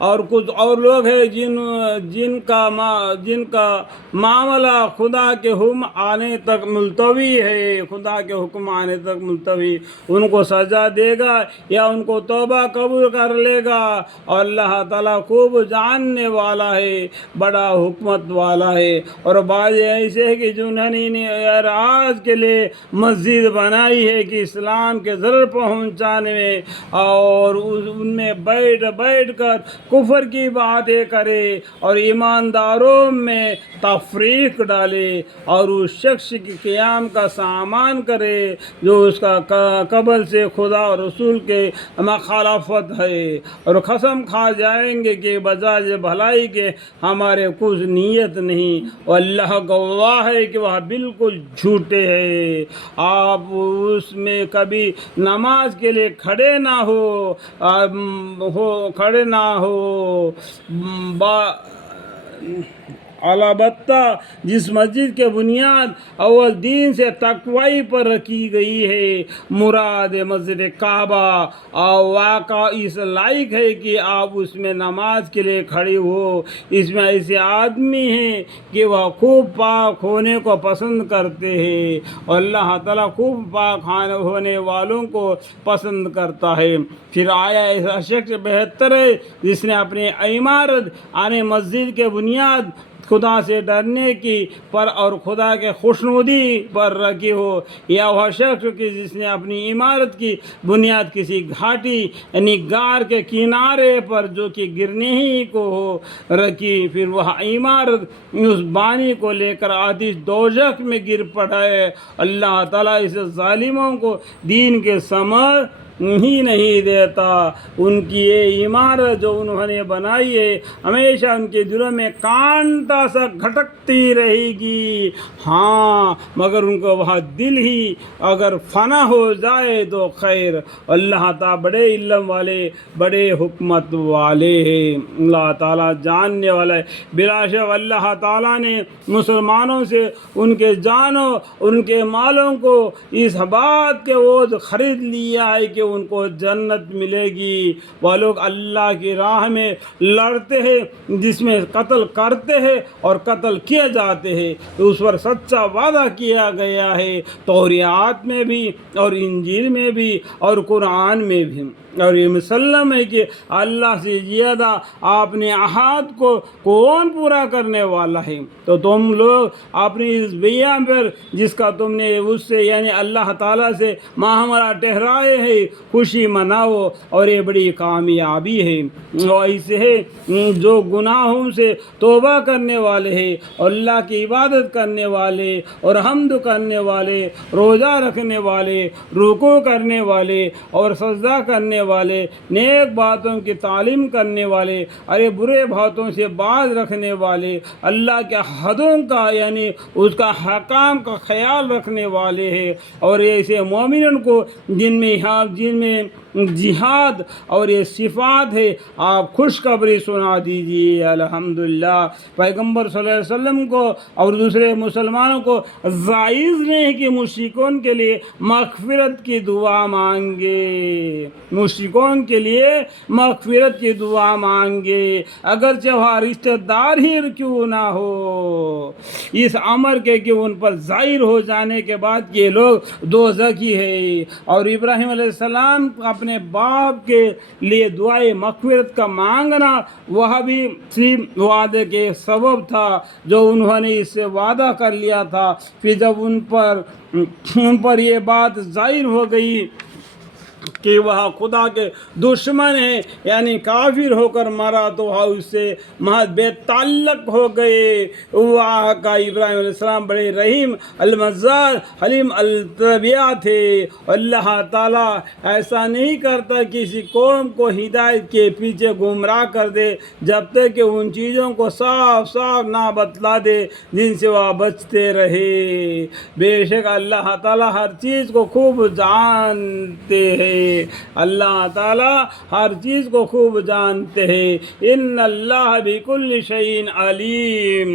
اور کچھ اور لوگ ہیں جن کا معاملہ خدا کے حکم آنے تک ملتوی ہے، خدا کے حکم آنے تک ملتوی، ان کو سزا دے گا یا ان کو توبہ قبول کر لے گا، اور اللہ تعالیٰ خوب جاننے والا ہے، بڑا حکمت والا ہے۔ اور بعض ایسے ہیں کہ جنہوں نے آج کے لیے مسجد بنائی ہے کہ اسلام کے ضرر پہنچانے میں، اور ان میں بیٹھ کر کفر کی باتیں کرے اور ایمانداروں میں تفریق ڈالے، اور اس شخص کی قیام کا سامان کرے جو اس کا قبل سے خدا اور رسول کے مخالفت ہے، اور قسم کھا جائیں گے کہ بجائے بھلائی کے ہمارے کچھ نیت نہیں، اور اللہ گواہ ہے کہ وہ بالکل جھوٹے ہیں۔ آپ اس میں کبھی نماز کے لیے کھڑے نہ ہو البتہ جس مسجد کے بنیاد اول دین سے تقوی پر رکھی گئی ہے، مراد مسجد کعبہ، اور واقع اس لائق ہے کہ آپ اس میں نماز کے لیے کھڑے ہو۔ اس میں ایسے آدمی ہیں کہ وہ خوب پاک ہونے کو پسند کرتے ہیں، اور اللہ تعالیٰ خوب پاک ہونے والوں کو پسند کرتا ہے۔ پھر آیا ایسا شخص بہتر ہے جس نے اپنی عمارت یعنی مسجد کے بنیاد خدا سے ڈرنے کی پر اور خدا کے خوشنودی پر رکھی ہو، یا وہ شخص کہ جس نے اپنی عمارت کی بنیاد کسی گھاٹی یعنی غار کے کنارے پر جو کہ گرنے ہی کو ہو رکھی، پھر وہ عمارت اس بانی کو لے کر آتش دوزخ میں گر پڑے۔ اللہ تعالیٰ اس ظالموں کو دین کے سمجھ ہی نہیں دیتا۔ ان کی یہ عمارت جو انہوں نے بنائی ہے ہمیشہ ان کے دلوں میں کانٹا سا گھٹکتی رہے گی، ہاں مگر ان کو وہ دل ہی اگر فنا ہو جائے تو خیر۔ اللہ تعالیٰ بڑے علم والے، بڑے حکمت والے ہیں، اللہ تعالیٰ جاننے والا ہے۔ بلا شک اللہ تعالیٰ نے مسلمانوں سے ان کے جانوں ان کے مالوں کو اس بات کے عوض خرید لیا ہے کہ ان کو جنت ملے گی۔ وہ لوگ اللہ کی راہ میں لڑتے ہیں، جس میں قتل کرتے ہیں اور قتل کیے جاتے ہیں، تو اس پر سچا وعدہ کیا گیا ہے، توریات میں بھی اور انجیل میں بھی اور قرآن میں بھی، اور یہ مسلم ہے کہ اللہ سے زیادہ اپنے عہد کو کون پورا کرنے والا ہے۔ تو تم لوگ اپنی اس بیعہ پر جس کا تم نے اس سے یعنی اللہ تعالیٰ سے معاملہ ٹھہرائے ہیں خوشی مناؤ، اور یہ بڑی کامیابی ہے۔ اور ایسے ہے جو گناہوں سے توبہ کرنے والے ہیں، اور اللہ کی عبادت کرنے والے اور حمد کرنے والے، روزہ رکھنے والے، رکوع کرنے والے اور سجدہ کرنے والے، نیک باتوں کی تعلیم کرنے والے، ارے برے باتوں سے باز رکھنے والے، اللہ کے حدوں کا یعنی اس کا حکام کا خیال رکھنے والے ہیں، اور ایسے مومنوں کو جن میں جہاد اور یہ صفات ہے آپ خوشخبری سنا دیجیے۔ الحمدللہ پیغمبر صلی اللہ علیہ وسلم کو اور دوسرے مسلمانوں کو جائز نہیں کہ مشرکوں کے لیے مغفرت کی دعا مانگے، مشرکوں کے لیے مغفرت کی دعا مانگے، اگرچہ وہ رشتہ دار ہی کیوں نہ ہو، اس امر کے کہ ان پر ظاہر ہو جانے کے بعد یہ لوگ دوزخی ہے۔ اور ابراہیم علیہ السلام اپنے باپ کے لیے دعائے مغفرت کا مانگنا وہ بھی صرف وعدے کے سبب تھا جو انہوں نے اس سے وعدہ کر لیا تھا، پھر جب ان پر یہ بات ظاہر ہو گئی کہ وہ خدا کے دشمن ہیں یعنی کافر ہو کر مرا، تو وہ اس سے محض بے تعلق ہو گئے۔ وہ کا ابراہیم علیہ السلام بڑے رحیم المزار حلیم الطبیعہ تھے۔ اللہ تعالیٰ ایسا نہیں کرتا کسی قوم کو ہدایت کے پیچھے گمراہ کر دے جب تک کہ ان چیزوں کو صاف صاف نہ بتلا دے جن سے وہ بچتے رہے۔ بے شک اللہ تعالیٰ ہر چیز کو خوب جانتے ہیں، اللہ تعالیٰ ہر چیز کو خوب جانتے ہیں۔ ان اللہ بکل شیء علیم۔